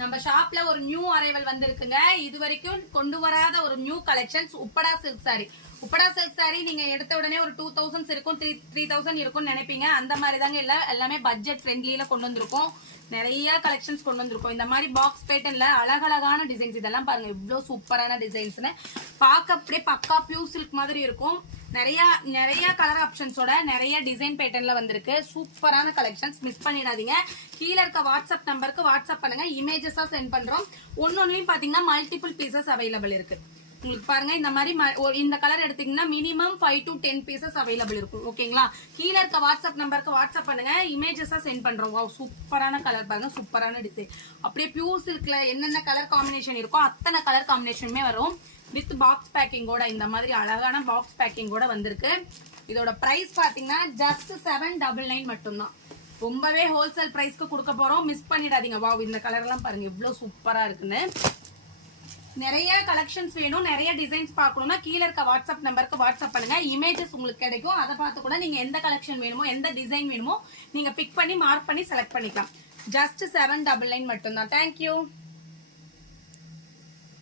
நம்ம ஷாப்ல ஒரு நியூ அரைவல் வந்திருக்குங்க. இது வரைக்கும் கொண்டு வராத ஒரு new collections Uppada silk sorry. Uppada silk sorry நீங்க எடுத்த உடனே ஒரு 2000 இருக்கும், 3000 இருக்கும்னு நினைப்பீங்க. அந்த மாதிரி தாங்க இல்ல, எல்லாமே பட்ஜெட் ஃப்ரெண்ட்லியில கொண்டு வந்திருக்கோம். நிறைய கலெக்ஷன்ஸ் கொண்டு வந்திருக்கோம். இந்த மாதிரி பாக்ஸ் பேட்டர்ன்ல அழகழகான டிசைன்ஸ். இதெல்லாம் பாருங்க இவ்வளவு சூப்பரான டிசைன்ஸ்னு. பார்க்க அப்படியே பக்கா பியூர் சில்க் மாதிரி இருக்கும். நிறைய கலர் ஆப்ஷன்ஸோட நிறைய டிசைன் பேட்டர்ன்ல வந்திருக்கு. சூப்பரான கலெக்ஷன்ஸ், மிஸ் பண்ணிடாதீங்க. கீழே இருக்க வாட்ஸ்அப் நம்பருக்கு வாட்ஸ்அப் பண்ணுங்க, இமேஜஸா சென்ட் பண்றோம். ஒன்னொன்னுலயும் பாத்தீங்கன்னா மல்டிபிள் பீசஸ் அவைலபிள் இருக்கு. உங்களுக்கு பாருங்க இந்த மாதிரி இந்த கலர் எடுத்தீங்கன்னா மினிமம் 5 to 10 பீசஸ் அவைலபிள் இருக்கும். ஓகேங்களா? கீழே இருக்க வாட்ஸ்அப் நம்பருக்கு வாட்ஸ்அப் பண்ணுங்க, இமேஜஸா சென்ட் பண்றோம். வாவ், சூப்பரான கலர் பாருங்க, சூப்பரான டிசைன். அப்படியே பியூர் சில்க்ல என்னென்ன கலர் காம்பினேஷன் இருக்கோ அத்தனை கலர் காம்பினேஷனுமே வரும். வித் பாக்ஸ் பேக்கிங்கோட இந்த மாதிரி அழகான பாக்ஸ் பேக்கிங்கோட வந்திருக்கு. இதோட பிரைஸ் பாத்தீங்கன்னா ஜஸ்ட் 799 மட்டும்தான். ரொம்பவே ஹோல்சேல் பிரைஸ்க்கு கொடுக்க போறோம், மிஸ் பண்ணிடாதீங்க. வாவ், இந்த கலர் எல்லாம் பாருங்க எவ்வளவு சூப்பரா இருக்குன்னு. நிறைய கலெக்ஷன்ஸ் வேணும், நிறைய டிசைன்ஸ் பார்க்கணும்னா கீழே இருக்க வாட்ஸ்அப் நம்பருக்கு வாட்ஸ்அப் பண்ணுங்க, இமேஜஸ் உங்களுக்கு கிடைக்கும். அதை பார்த்து கூட நீங்க எந்த கலெக்ஷன் வேணுமோ எந்த டிசைன் வேணுமோ நீங்க பிக் பண்ணி மார்க் பண்ணி செலக்ட் பண்ணிக்கலாம். ஜஸ்ட் 799 மட்டும்தான். தேங்க்யூ.